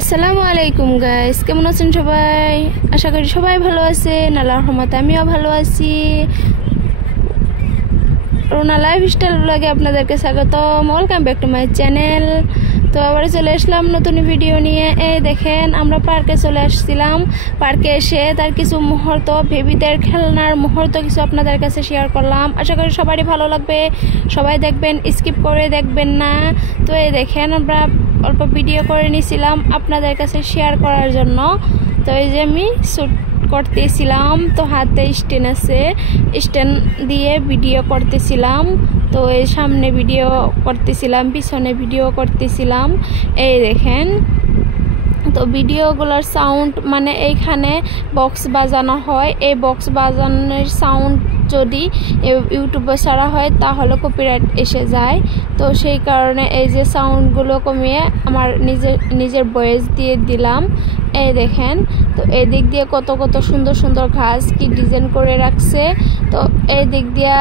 আসসালামু আলাইকুম গাইস, কেমন আছেন সবাই? আশা করি সবাই ভালো আছেন। আল্লাহর রহমতে আমিও ভালো আছি। রোনা লাইফস্টাইল ব্লগে আপনাদেরকে স্বাগতম। Welcome back to my channel. তো আবার চলে আসলাম নতুন ভিডিও নিয়ে। এই দেখেন, আমরা পার্কে চলে আসছিলাম। পার্কে এসে তার কিছু মুহূর্ত, বেবিদের খেলনার মুহূর্ত কিছু আপনাদের কাছে শেয়ার করলাম। আশা করি সবারই ভালো লাগবে, সবাই দেখবেন, স্কিপ করে দেখবেন না। তো এই দেখেন, আমরা অল্প ভিডিও করে নিয়েছিলাম আপনাদের কাছে শেয়ার করার জন্য। তো এই যে আমি শ্যুট করতেছিলাম, তো হাতে স্ট্যান্ড আছে, স্ট্যান্ড দিয়ে ভিডিও করতেছিলাম। তো এই সামনে ভিডিও করতেছিলাম, পিছনে ভিডিও করতেছিলাম। এই দেখেন, তো ভিডিওগুলোর সাউন্ড মানে এইখানে বক্স বাজানো হয়, এই বক্স বাজানোর সাউন্ড যদি ইউটিউবে ছাড়া হয় তাহলে কপিরাইট এসে যায়। তো সেই কারণে এই যে সাউন্ডগুলো কমিয়ে আমার নিজের ভয়েস দিয়ে দিলাম। এই দেখেন, তো এই দিক দিয়ে কত কত সুন্দর সুন্দর ঘাস কি ডিজাইন করে রাখছে। তো এই দিক দিয়ে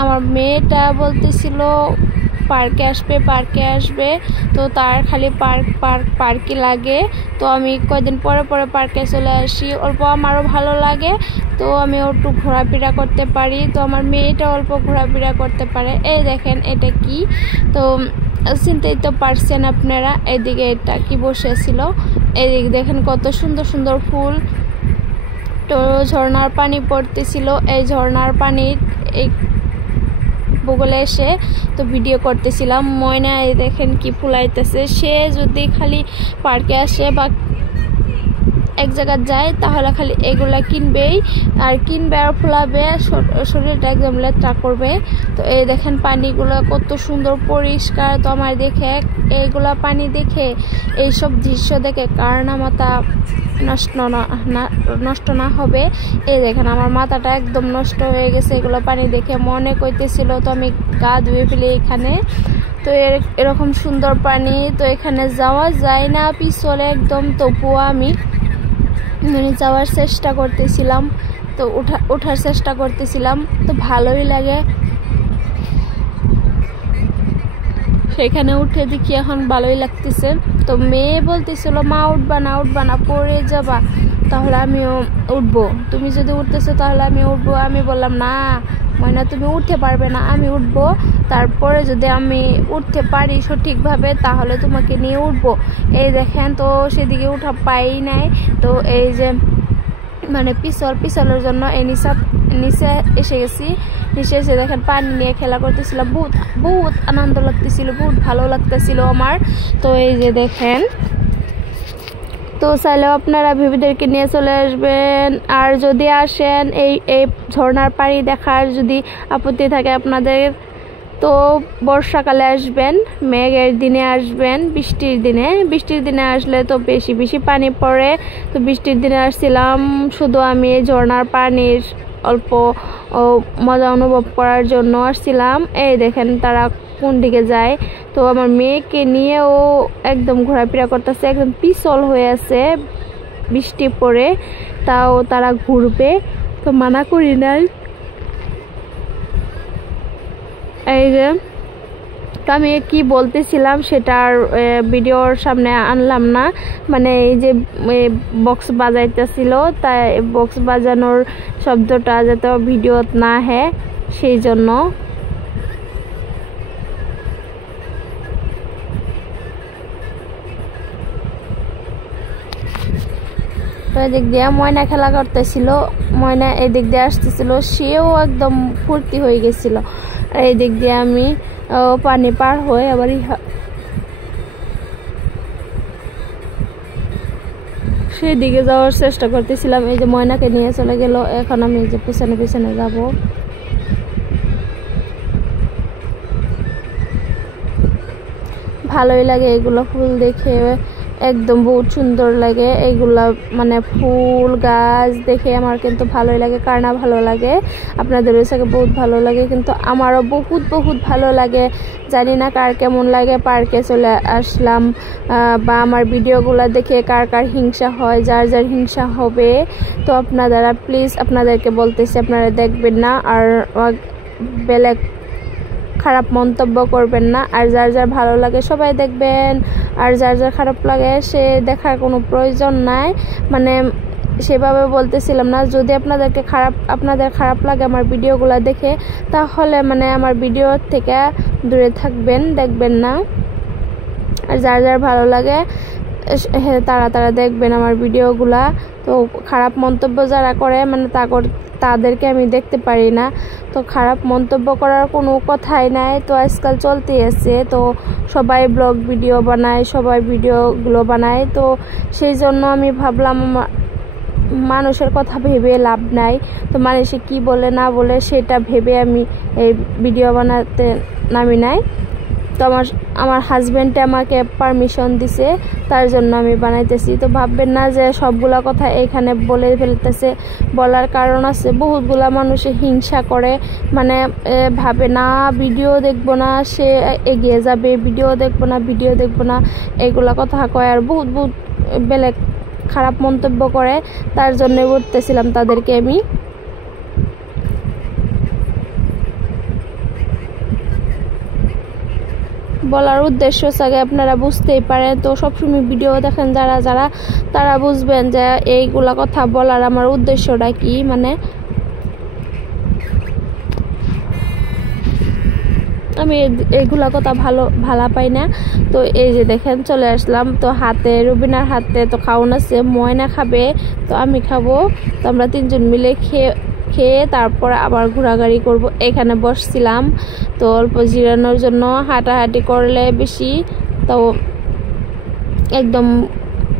আমার মেয়েটা বলতেছিল পার্কে আসবে। তো তার খালি পার্কই লাগে। তো আমি কয়েকদিন পরে পার্কে চলে আসি, অল্প আমারও ভালো লাগে। তো আমি একটু ঘোরাফেরা করতে পারি, তো আমার মেয়েটা অল্প ঘোরাফেরা করতে পারে। এই দেখেন, এটা কি, তো চিনতেই তো পারছেন আপনারা। এইদিকে এটা কি বসেছিল, এইদিকে দেখেন কত সুন্দর সুন্দর ফুল। তো ঝর্ণার পানি পড়তেছিল, এই ঝর্ণার পানির এই বগলে এসে তো ভিডিও করতেছিলাম। ময়না এই দেখেন কি ফুলাইতেছে। সে যদি খালি পার্কে আসে বা এক জায়গায় যায় তাহলে খালি এগুলা কিনবেই আর ফুলাবে, শরীরটা একদম লেট্রা করবে। তো এই দেখেন পানিগুলো কত সুন্দর পরিষ্কার। তো আমার দেখে এইগুলা পানি দেখে, এইসব দৃশ্য দেখে কার না মাথা নষ্ট না হবে। এই দেখেন আমার মাথাটা একদম নষ্ট হয়ে গেছে এগুলো পানি দেখে। মনে কইতেছিল তো আমি গা ধুয়ে ফেলি এখানে। তো এরকম সুন্দর পানি, তো এখানে যাওয়া যায় না পিছলে একদম, তবুও আমি যাওয়ার চেষ্টা করতেছিলাম। তো ওঠার চেষ্টা করতেছিলাম, তো ভালোই লাগে। সেখানে উঠে দেখি এখন ভালোই লাগতেছে। তো মেয়ে বলতেছিল মা উঠবা না পড়ে যাবা। তাহলে আমিও উঠবো, তুমি যদি উঠতেছো তাহলে আমি উঠবো। আমি বললাম না ময়না, তুমি উঠতে পারবে না, আমি উঠবো। তারপরে যদি আমি উঠতে পারি সঠিকভাবে তাহলে তোমাকে নিয়ে উঠবো। এই দেখেন, তো সেদিকে উঠা পাই নাই। তো এই যে মানে পিছলের জন্য এই নিচে এসে গেছি। নিচে এসে দেখেন পানি নিয়ে খেলা করতেছিলাম। বহুত আনন্দ লাগতেছিল, বহুত ভালো লাগতেছিল আমার। তো এই যে দেখেন, তো চাইলেও আপনারা বেবিদেরকে নিয়ে চলে আসবেন। আর যদি আসেন এই ঝর্ণার পানি দেখার যদি আপত্তি থাকে আপনাদের, তো বর্ষাকালে আসবেন, মেঘের দিনে আসবেন, বৃষ্টির দিনে আসলে তো বেশি পানি পড়ে। তো বৃষ্টির দিনে আসছিলাম শুধু আমি এই ঝর্ণার পানির অল্প মজা অনুভব করার জন্য আসছিলাম। এই দেখেন তারা কোন দিকে যায়। তো আমার মেয়েকে নিয়েও একদম ঘোরাফেরা করতেছে, একদম পিছল হয়ে আছে বৃষ্টি পড়ে, তাও তারা ঘুরবে। তো মানা করি নাই। এই যে, তো আমি কি বলতেছিলাম সেটা আর ভিডিওর সামনে আনলাম না। মানে এই যে বক্স বাজাইতেছিল, তাই বক্স বাজানোর শব্দটা যাতে ভিডিও না হয় সেই জন্য। তো এদিক দিয়ে ময়না খেলা করতেছিল, ময়না এদিক দিয়ে আসতেছিল, সেও একদম ফুর্তি হয়ে গেছিল। আর এই দিক দিয়ে আমি পানি পার হয়ে আবার সেই দিকে যাওয়ার চেষ্টা করতেছিলাম। এই যে ময়নাকে নিয়ে চলে গেল, এখন আমি এই যে পিছনে যাব। ভালোই লাগে এগুলো ফুল দেখে, একদম বহুত সুন্দর লাগে এইগুলা। মানে ফুল গাছ দেখে আমার কিন্তু ভালোই লাগে। কার না ভালো লাগে? আপনাদের ওই সাথে বহুত ভালো লাগে, কিন্তু আমারও বহুত ভালো লাগে। জানি না কার কেমন লাগে। পার্কে চলে আসলাম, বা আমার ভিডিওগুলো দেখে কার হিংসা হয়, যার হিংসা হবে। তো আপনারা প্লিজ, আপনাদেরকে বলতেছি আপনারা দেখবেন না আর বেলেগ খারাপ মন্তব্য করবেন না। আর যার যার ভালো লাগে সবাই দেখবেন, আর যার যার খারাপ লাগে সে দেখার কোনো প্রয়োজন নাই। মানে সেভাবে বলতেছিলাম না। যদি আপনাদের খারাপ লাগে আমার ভিডিওগুলো দেখে, তাহলে মানে আমার ভিডিও থেকে দূরে থাকবেন, দেখবেন না। আর যার যার ভালো লাগে তারা দেখবেন আমার ভিডিওগুলা। তো খারাপ মন্তব্য যারা করে মানে তাদেরকে আমি দেখতে পারি না। তো খারাপ মন্তব্য করার কোনো কথাই নাই। তো আজকাল চলতেই আছে, তো সবাই ব্লগ ভিডিও বানায়, সবাই ভিডিওগুলো বানায়। তো সেই জন্য আমি ভাবলাম মানুষের কথা ভেবে লাভ নাই। তো মানুষে কি বলে না বলে সেটা ভেবে আমি এই ভিডিও বানাতে নামি নাই। তো আমার হাজব্যান্ডে আমাকে পারমিশন দিছে, তার জন্য আমি বানাইতেছি। তো ভাববেন না যে সবগুলা কথা এইখানে বলে ফেলতেছে। বলার কারণ আছে, বহুতগুলা মানুষে হিংসা করে, মানে ভাবে না ভিডিও দেখবো না সে এগিয়ে যাবে, ভিডিও দেখবো না এগুলা কথা কয়। আর বহুত বেলেগ খারাপ মন্তব্য করে, তার জন্য বলতেছিলাম তাদেরকে আমি। বলার উদ্দেশ্য থাকে আপনারা বুঝতেই পারেন। তো সবসময় ভিডিও দেখেন যারা তারা বুঝবেন যে এইগুলা কথা বলার আমার উদ্দেশ্যটা কি। মানে আমি এইগুলা কথা ভালো পাই না। তো এই যে দেখেন চলে আসলাম। তো রুবিনার হাতে তো খাওয়ান আছে, ময়না খাবে, তো আমি খাবো। তো আমরা তিনজন মিলে খেয়ে তারপর আবার ঘোরাঘুরি করব। এখানে বসছিলাম তো অল্প জিরানোর জন্য। হাঁটাহাঁটি করলে বেশি তো একদম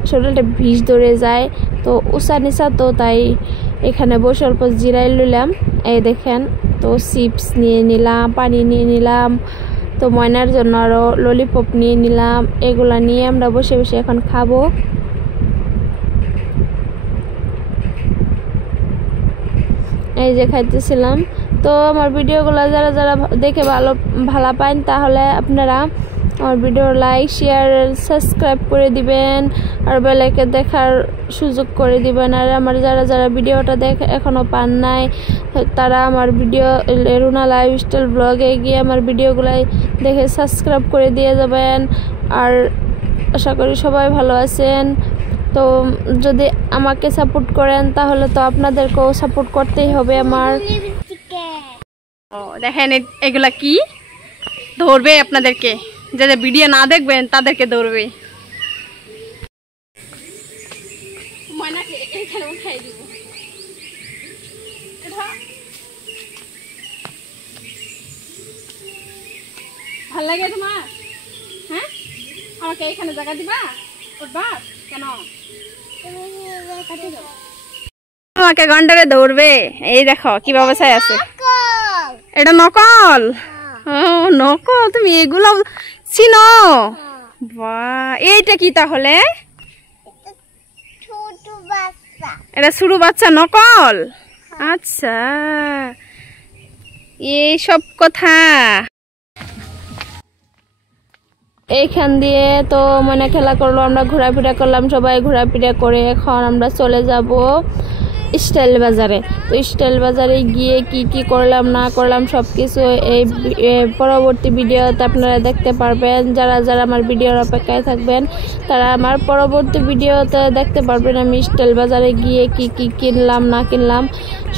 শরীরটা ভিজ ধরে যায়, তো উঁচা নিচা, তো তাই এখানে বসে অল্প জিরাই নিলাম। এই দেখেন, তো চিপস নিয়ে নিলাম, পানি নিয়ে নিলাম, তো ময়নার জন্য আরও ললিপপ নিয়ে নিলাম। এগুলা নিয়ে আমরা বসে বসে এখন খাবো। এই যে খাইতেছিলাম। তো আমার ভিডিওগুলো যারা দেখে ভালো পান, তাহলে আপনারা আমার ভিডিও লাইক, শেয়ার, সাবস্ক্রাইব করে দিবেন, আর বেল আইকন দেখার সুযোগ করে দিবেন। আর আমার যারা ভিডিওটা দেখে এখনও পান নাই, তারা আমার ভিডিও রুনা লাইফস্টাইল ব্লগে গিয়ে আমার ভিডিওগুলো দেখে সাবস্ক্রাইব করে দিয়ে যাবেন। আর আশা করি সবাই ভালো আছেন। তো যদি আমাকে সাপোর্ট করেন, তাহলে তো আপনাদেরকেও সাপোর্ট করতেই হবে আমার। দেখেন এগুলা কি ধরবে আপনাদেরকে, যারা ভিডিও না দেখবেন তাদেরকে ধরবে। ময়নাকে এখানে উঠাই দিব। ভাল লাগে তোমার? হ্যাঁ, আমাকে এখানে জায়গা দিবা? উঠবা কেন? আমাকে গন্ডারে ধরবে। এই দেখো কি ব্যবসায় আছে। এটা নকল? ও নকল, তুমি এগুলো চিনো? বাহ, এইটা কি তাহলে? এটা ছোট বাচ্চা নকল? আচ্ছা, এই সব কথা। এইখান দিয়ে তো মানে খেলা করলো, আমরা ঘোরাফেরা করলাম, সবাই ঘোরাফেরা করে এখন আমরা চলে যাব স্টাইল বাজারে। তো স্টাইল বাজারে গিয়ে কি করলাম না করলাম সব কিছু এই পরবর্তী ভিডিওতে আপনারা দেখতে পারবেন। যারা আমার ভিডিওর অপেক্ষায় থাকবেন, তারা আমার পরবর্তী ভিডিওতে দেখতে পারবেন আমি স্টাইল বাজারে গিয়ে কি কিনলাম না কিনলাম,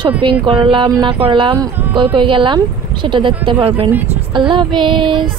শপিং করলাম না করলাম, কই গেলাম, সেটা দেখতে পারবেন। আল্লাহ হাফেজ।